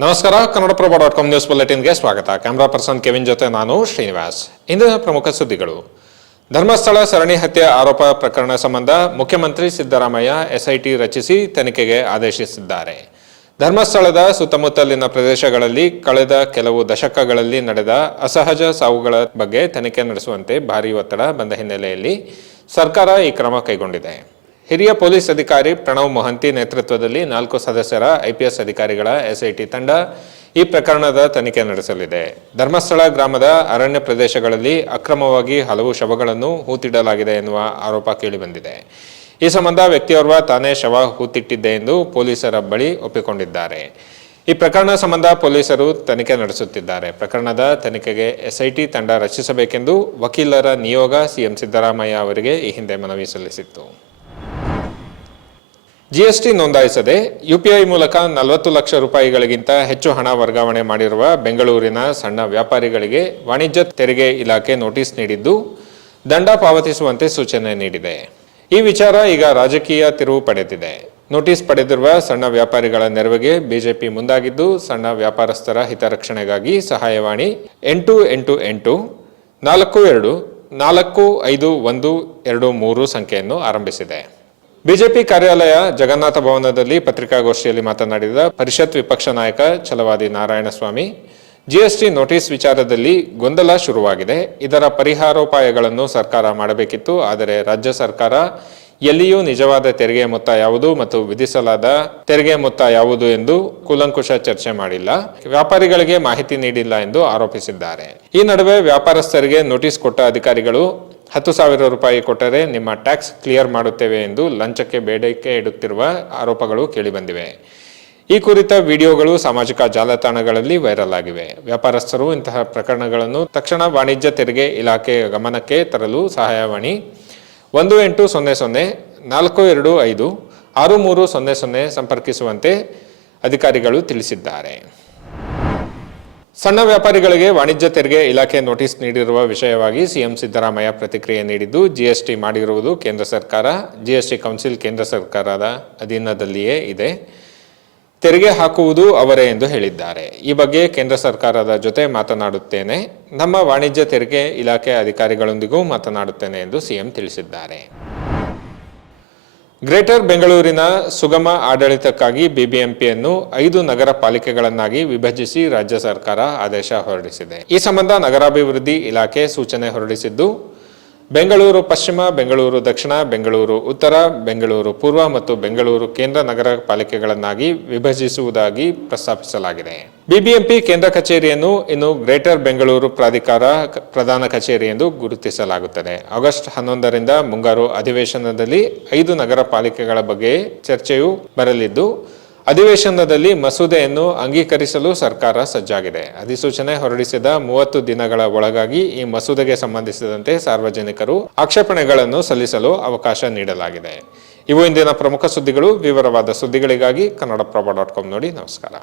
ನಮಸ್ಕಾರ, Kannadaprabha dot com news ಬುಲೆಟಿನ್ಗೆ ಸ್ವಾಗತ. ಕ್ಯಾಮ್ರಾ ಪರ್ಸನ್ ಕೆವಿನ್ ಜೊತೆ ನಾನು ಶ್ರೀನಿವಾಸ್. ಇಂದಿನ ಪ್ರಮುಖ ಸುದ್ದಿಗಳು. ಧರ್ಮಸ್ಥಳ ಸರಣಿ ಹತ್ಯೆ ಆರೋಪ ಪ್ರಕರಣ ಸಂಬಂಧ ಮುಖ್ಯಮಂತ್ರಿ ಸಿದ್ದರಾಮಯ್ಯ ಎಸ್ಐಟಿ ರಚಿಸಿ ತನಿಖೆಗೆ ಆದೇಶಿಸಿದ್ದಾರೆ. ಧರ್ಮಸ್ಥಳದ ಸುತ್ತಮುತ್ತಲಿನ ಪ್ರದೇಶಗಳಲ್ಲಿ ಕಳೆದ ಕೆಲವು ದಶಕಗಳಲ್ಲಿ ನಡೆದ ಅಸಹಜ ಸಾವುಗಳ ಬಗ್ಗೆ ತನಿಖೆ ನಡೆಸುವಂತೆ ಭಾರೀ ಒತ್ತಡ ಬಂದ ಹಿನ್ನೆಲೆಯಲ್ಲಿ ಸರ್ಕಾರ ಈ ಕ್ರಮ ಕೈಗೊಂಡಿದೆ. ಹಿರಿಯ ಪೊಲೀಸ್ ಅಧಿಕಾರಿ ಪ್ರಣವ್ ಮೊಹಂತಿ ನೇತೃತ್ವದಲ್ಲಿ ನಾಲ್ಕು ಸದಸ್ಯರ ಐಪಿಎಸ್ ಅಧಿಕಾರಿಗಳ ಎಸ್ಐಟಿ ತಂಡ ಈ ಪ್ರಕರಣದ ತನಿಖೆ ನಡೆಸಲಿದೆ. ಧರ್ಮಸ್ಥಳ ಗ್ರಾಮದ ಅರಣ್ಯ ಪ್ರದೇಶಗಳಲ್ಲಿ ಅಕ್ರಮವಾಗಿ ಹಲವು ಶವಗಳನ್ನು ಹೂತಿಡಲಾಗಿದೆ ಎನ್ನುವ ಆರೋಪ ಕೇಳಿಬಂದಿದೆ. ಈ ಸಂಬಂಧ ವ್ಯಕ್ತಿಯೋರ್ವ ತಾನೇ ಶವ ಹೂತಿಟ್ಟಿದ್ದೆ ಎಂದು ಪೊಲೀಸರ ಬಳಿ ಒಪ್ಪಿಕೊಂಡಿದ್ದಾರೆ. ಈ ಪ್ರಕರಣ ಸಂಬಂಧ ಪೊಲೀಸರು ತನಿಖೆ ನಡೆಸುತ್ತಿದ್ದಾರೆ. ಪ್ರಕರಣದ ತನಿಖೆಗೆ ಎಸ್ಐಟಿ ತಂಡ ರಚಿಸಬೇಕೆಂದು ವಕೀಲರ ನಿಯೋಗ ಸಿಎಂ ಸಿದ್ದರಾಮಯ್ಯ ಅವರಿಗೆ ಈ ಹಿಂದೆ ಮನವಿ ಸಲ್ಲಿಸಿತ್ತು. ಜಿಎಸ್ಟಿ ನೋಂದಾಯಿಸದೆ ಯುಪಿಐ ಮೂಲಕ ನಲವತ್ತು ಲಕ್ಷ ರೂಪಾಯಿಗಳಿಗಿಂತ ಹೆಚ್ಚು ಹಣ ವರ್ಗಾವಣೆ ಮಾಡಿರುವ ಬೆಂಗಳೂರಿನ ಸಣ್ಣ ವ್ಯಾಪಾರಿಗಳಿಗೆ ವಾಣಿಜ್ಯ ತೆರಿಗೆ ಇಲಾಖೆ ನೋಟಿಸ್ ನೀಡಿದ್ದು, ದಂಡ ಪಾವತಿಸುವಂತೆ ಸೂಚನೆ ನೀಡಿದೆ. ಈ ವಿಚಾರ ಈಗ ರಾಜಕೀಯ ತಿರುವು ಪಡೆದಿದೆ. ನೋಟಿಸ್ ಪಡೆದಿರುವ ಸಣ್ಣ ವ್ಯಾಪಾರಿಗಳ ನೆರವಿಗೆ ಬಿಜೆಪಿ ಮುಂದಾಗಿದ್ದು, ಸಣ್ಣ ವ್ಯಾಪಾರಸ್ಥರ ಹಿತರಕ್ಷಣೆಗಾಗಿ ಸಹಾಯವಾಣಿ ಎಂಟು ಎಂಟು ಎಂಟು, ನಾಲ್ಕು ಎರಡು, ನಾಲ್ಕು ಐದು ಒಂದು ಎರಡು ಮೂರು ಸಂಖ್ಯೆಯನ್ನು ಆರಂಭಿಸಿದೆ. ಬಿಜೆಪಿ ಕಾರ್ಯಾಲಯ ಜಗನ್ನಾಥ ಭವನದಲ್ಲಿ ಪತ್ರಿಕಾಗೋಷ್ಠಿಯಲ್ಲಿ ಮಾತನಾಡಿದ ಪರಿಷತ್ ವಿಪಕ್ಷ ನಾಯಕ ಛಲವಾದಿ ನಾರಾಯಣಸ್ವಾಮಿ, ಜಿಎಸ್ಟಿ ನೋಟಿಸ್ ವಿಚಾರದಲ್ಲಿ ಗೊಂದಲ ಶುರುವಾಗಿದೆ. ಇದರ ಪರಿಹಾರೋಪಾಯಗಳನ್ನು ಸರ್ಕಾರ ಮಾಡಬೇಕಿತ್ತು, ಆದರೆ ರಾಜ್ಯ ಸರ್ಕಾರ ಎಲ್ಲಿಯೂ ನಿಜವಾದ ತೆರಿಗೆ ಮೊತ್ತ ಯಾವುದು ಮತ್ತು ವಿಧಿಸಲಾದ ತೆರಿಗೆ ಮೊತ್ತ ಯಾವುದು ಎಂದು ಕೂಲಂಕುಷ ಚರ್ಚೆ ಮಾಡಿಲ್ಲ. ವ್ಯಾಪಾರಿಗಳಿಗೆ ಮಾಹಿತಿ ನೀಡಿಲ್ಲ ಎಂದು ಆರೋಪಿಸಿದ್ದಾರೆ. ಈ ನಡುವೆ ವ್ಯಾಪಾರಸ್ಥರಿಗೆ ನೋಟಿಸ್ ಕೊಟ್ಟ ಅಧಿಕಾರಿಗಳು ಹತ್ತು ಸಾವಿರ ರೂಪಾಯಿ ಕೊಟ್ಟರೆ ನಿಮ್ಮ ಟ್ಯಾಕ್ಸ್ ಕ್ಲಿಯರ್ ಮಾಡುತ್ತೇವೆ ಎಂದು ಲಂಚಕ್ಕೆ ಬೇಡಿಕೆ ಇಡುತ್ತಿರುವ ಆರೋಪಗಳು ಕೇಳಿಬಂದಿವೆ. ಈ ಕುರಿತ ವಿಡಿಯೋಗಳು ಸಾಮಾಜಿಕ ಜಾಲತಾಣಗಳಲ್ಲಿ ವೈರಲ್ ಆಗಿವೆ. ವ್ಯಾಪಾರಸ್ಥರು ಇಂತಹ ಪ್ರಕರಣಗಳನ್ನು ತಕ್ಷಣ ವಾಣಿಜ್ಯ ತೆರಿಗೆ ಇಲಾಖೆ ಗಮನಕ್ಕೆ ತರಲು ಸಹಾಯವಾಣಿ ಒಂದು ಎಂಟು ಸೊನ್ನೆ ಸೊನ್ನೆ ನಾಲ್ಕು ಎರಡು ಐದು ಆರು ಮೂರು ಸೊನ್ನೆ ಸೊನ್ನೆ ಸಂಪರ್ಕಿಸುವಂತೆ ಅಧಿಕಾರಿಗಳು ತಿಳಿಸಿದ್ದಾರೆ. ಸಣ್ಣ ವ್ಯಾಪಾರಿಗಳಿಗೆ ವಾಣಿಜ್ಯ ತೆರಿಗೆ ಇಲಾಖೆ ನೋಟಿಸ್ ನೀಡಿರುವ ವಿಷಯವಾಗಿ ಸಿಎಂ ಸಿದ್ದರಾಮಯ್ಯ ಪ್ರತಿಕ್ರಿಯೆ ನೀಡಿದ್ದು, ಜಿಎಸ್ಟಿ ಮಾಡಿರುವುದು ಕೇಂದ್ರ ಸರ್ಕಾರ, ಜಿಎಸ್ಟಿ ಕೌನ್ಸಿಲ್ ಕೇಂದ್ರ ಸರ್ಕಾರದ ಅಧೀನದಲ್ಲಿಯೇ ಇದೆ. ತೆರಿಗೆ ಹಾಕುವುದು ಅವರೇ ಎಂದು ಹೇಳಿದ್ದಾರೆ. ಈ ಬಗ್ಗೆ ಕೇಂದ್ರ ಸರ್ಕಾರದ ಜೊತೆ ಮಾತನಾಡುತ್ತೇನೆ. ನಮ್ಮ ವಾಣಿಜ್ಯ ತೆರಿಗೆ ಇಲಾಖೆ ಅಧಿಕಾರಿಗಳೊಂದಿಗೂ ಮಾತನಾಡುತ್ತೇನೆ ಎಂದು ಸಿಎಂ ತಿಳಿಸಿದ್ದಾರೆ. ಗ್ರೇಟರ್ ಬೆಂಗಳೂರಿನ ಸುಗಮ ಆಡಳಿತಕ್ಕಾಗಿ ಬಿಬಿಎಂಪಿಯನ್ನು ಐದು ನಗರ ಪಾಲಿಕೆಗಳನ್ನಾಗಿ ವಿಭಜಿಸಿ ರಾಜ್ಯ ಸರ್ಕಾರ ಆದೇಶ ಹೊರಡಿಸಿದೆ. ಈ ಸಂಬಂಧ ನಗರಾಭಿವೃದ್ಧಿ ಇಲಾಖೆ ಸೂಚನೆ ಹೊರಡಿಸಿದ್ದು ಬೆಂಗಳೂರು ಪಶ್ಚಿಮ, ಬೆಂಗಳೂರು ದಕ್ಷಿಣ, ಬೆಂಗಳೂರು ಉತ್ತರ, ಬೆಂಗಳೂರು ಪೂರ್ವ ಮತ್ತು ಬೆಂಗಳೂರು ಕೇಂದ್ರ ನಗರ ಪಾಲಿಕೆಗಳನ್ನಾಗಿ ವಿಭಜಿಸುವುದಾಗಿ ಪ್ರಸ್ತಾಪಿಸಲಾಗಿದೆ. ಬಿಬಿಎಂಪಿ ಕೇಂದ್ರ ಕಚೇರಿಯನ್ನು ಇನ್ನು ಗ್ರೇಟರ್ ಬೆಂಗಳೂರು ಪ್ರಾಧಿಕಾರ ಪ್ರಧಾನ ಕಚೇರಿ ಎಂದು ಗುರುತಿಸಲಾಗುತ್ತದೆ. ಆಗಸ್ಟ್ ಹನ್ನೊಂದರಿಂದ ಮುಂಗಾರು ಅಧಿವೇಶನದಲ್ಲಿ ಐದು ನಗರ ಪಾಲಿಕೆಗಳ ಬಗ್ಗೆ ಚರ್ಚೆಯು ಬರಲಿದ್ದು ಅಧಿವೇಶನದಲ್ಲಿ ಮಸೂದೆಯನ್ನು ಅಂಗೀಕರಿಸಲು ಸರ್ಕಾರ ಸಜ್ಜಾಗಿದೆ. ಅಧಿಸೂಚನೆ ಹೊರಡಿಸಿದ ಮೂವತ್ತು ದಿನಗಳ ಒಳಗಾಗಿ ಈ ಮಸೂದೆಗೆ ಸಂಬಂಧಿಸಿದಂತೆ ಸಾರ್ವಜನಿಕರು ಆಕ್ಷೇಪಣೆಗಳನ್ನು ಸಲ್ಲಿಸಲು ಅವಕಾಶ ನೀಡಲಾಗಿದೆ. ಇವು ಇಂದಿನ ಪ್ರಮುಖ ಸುದ್ದಿಗಳು. ವಿವರವಾದ ಸುದ್ದಿಗಳಿಗಾಗಿ ಕನ್ನಡಪ್ರಭ ಡಾಟ್ ಕಾಮ್ ನೋಡಿ. ನಮಸ್ಕಾರ.